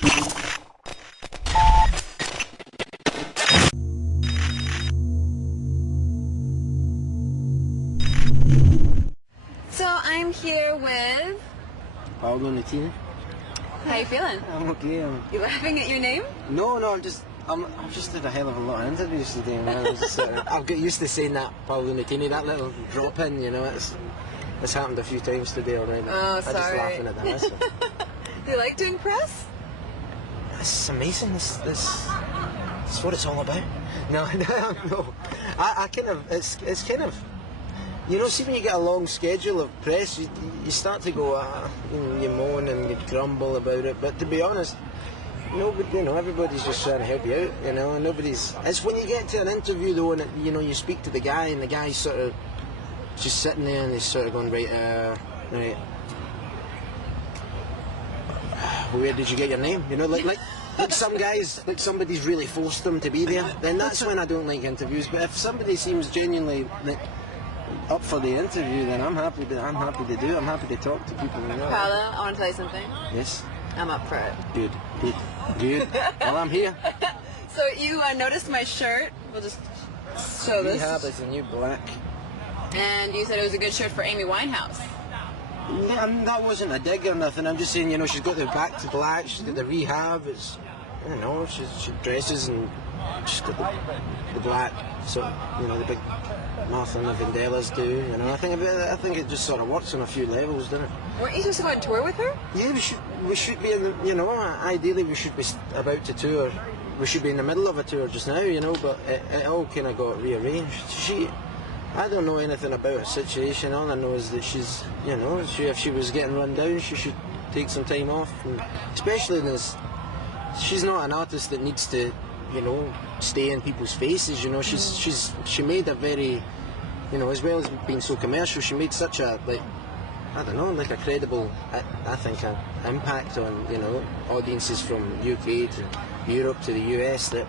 So I'm here with Paolo Nutini. How you feeling? I'm okay. You laughing at your name? No, I've just had a hell of a lot of interviews today, man. I've got used to saying that, Paolo Nutini, that little drop in, you know. It's happened a few times today already. Oh, I'm just laughing at that. So. Do you like doing press? It's amazing. This it's what it's all about. No, no. I kind of it's kind of. You know, see when you get a long schedule of press, you start to go, you moan and you grumble about it. But to be honest, everybody's just trying to help you out. You know, and nobody's. It's when you get to an interview though, and you speak to the guy, and the guy's sort of just sitting there, and he's sort of going, right. Where did you get your name? You know, like some guys, like somebody's really forced them to be there. Then that's when I don't like interviews. But if somebody seems genuinely up for the interview, then I'm happy to do. I'm happy to talk to people. You know. Paolo, I want to tell you something. Yes. I'm up for it. Good. Well, I'm here. So you noticed my shirt. We'll just show this. Rehab is a new black. And you said it was a good shirt for Amy Winehouse. Yeah, that wasn't a dig or nothing. I'm just saying, she's got the back to black. She's got the Rehab. It's, she dresses and she's got the black. So the big Martha and the Vandellas do. I think it just sort of works on a few levels, doesn't it? Weren't you supposed to go on tour with her? Yeah, we should be in the, ideally we should be about to tour. We should be in the middle of a tour just now, but it all kind of got rearranged. I don't know anything about her situation. All I know is that she's, if she was getting run down, she should take some time off. And especially in this, she's not an artist that needs to, stay in people's faces. She made a very, as well as being so commercial, she made such a a credible, I think, impact on audiences from UK to Europe to the US that.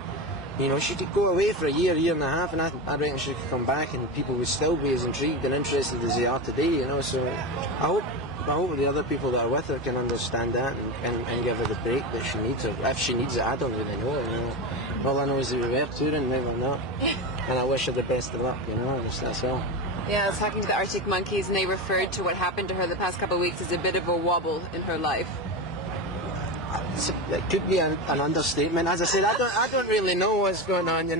She could go away for a year and a half, and I reckon she could come back and people would still be as intrigued and interested as they are today, So I hope the other people that are with her can understand that and give her the break that she needs, or if she needs it, I don't really know, All I know is that we were touring, they were not, and I wish her the best of luck, that's all. Yeah, I was talking to the Arctic Monkeys, and they referred to what happened to her the past couple of weeks as a bit of a wobble in her life. It could be an understatement. As I said, I don't really know what's going on.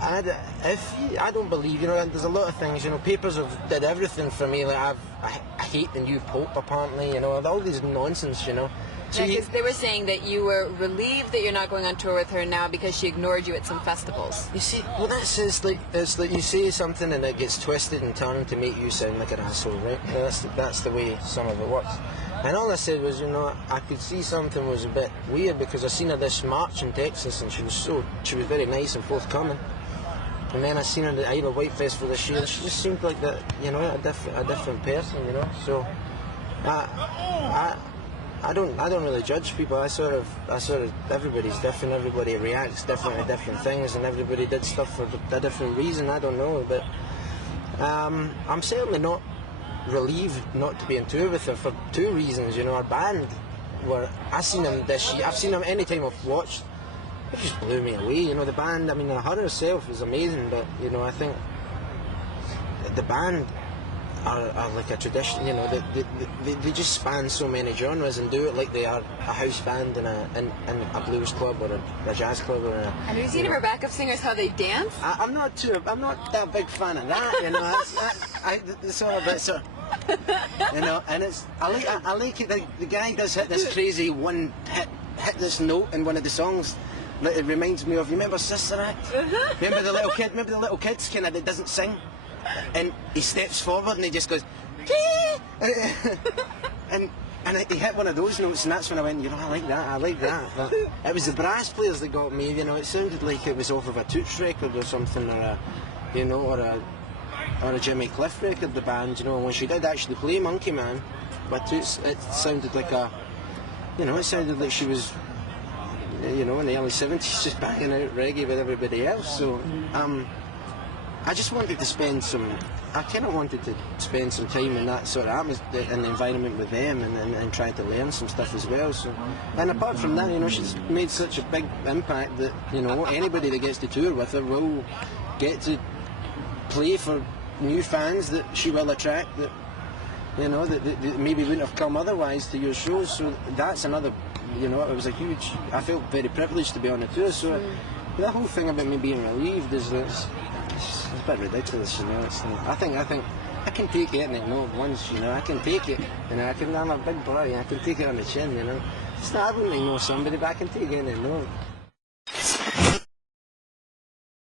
I don't believe. There's a lot of things. Papers did everything for me. Like I hate the new Pope. Apparently, all these nonsense. So because they were saying that you were relieved that you're not going on tour with her now because she ignored you at some festivals. You see, well, it's like you say something and it gets twisted and turned to make you sound like an asshole, right? That's the way some of it works. And all I said was, I could see something was a bit weird because I seen her this march in Texas and she was very nice and forthcoming. And then I seen her at the Isle of Wight Festival this year and she just seemed like that, a different person, So I don't really judge people. I sort of everybody's different. Everybody reacts different to different things, and everybody did stuff for a different reason. I don't know, but I'm certainly not relieved not to be on tour with her for two reasons. Our band I've seen them this year. I've seen them any time I've watched. It just blew me away. The band. I mean, her herself is amazing, but I think the band are like a tradition. They just span so many genres and do it like they are a house band in a blues club or a jazz club or a. And have you seen her backup singers how they dance? I'm not that big fan of that. It's all a bit sort of. And it's I like it. The guy does hit this crazy one hit this note in one of the songs. It reminds me of, you remember Sister Act? Remember the little kid? Remember the little kid's kind of that doesn't sing, and he steps forward and he just goes, and he hit one of those notes, and that's when I went, I like that. But it was the brass players that got me. It sounded like it was off of a Toots record or something, or a Jimmy Cliff record. The band, and when she did actually play Monkey Man, but Toots, it sounded like it sounded like she was. In the early 70s, just banging out reggae with everybody else. So, I just wanted to spend I kind of wanted to spend some time in that sort of atmosphere, in the environment with them, and try to learn some stuff as well. So, and apart from that, you know, she's made such a big impact that, you know, anybody that gets to tour with her will get to play for new fans that she will attract, that, you know, that maybe wouldn't have come otherwise to your shows. So that's another, you know, it was a huge, I felt very privileged to be on the tour. So the whole thing about me being relieved is that it's a bit ridiculous, you know. I think I can take getting it no once, you know. I can take it, you know. I'm a big boy, I can take it on the chin, you know. It's not, I wouldn't know somebody, but I can take getting it no.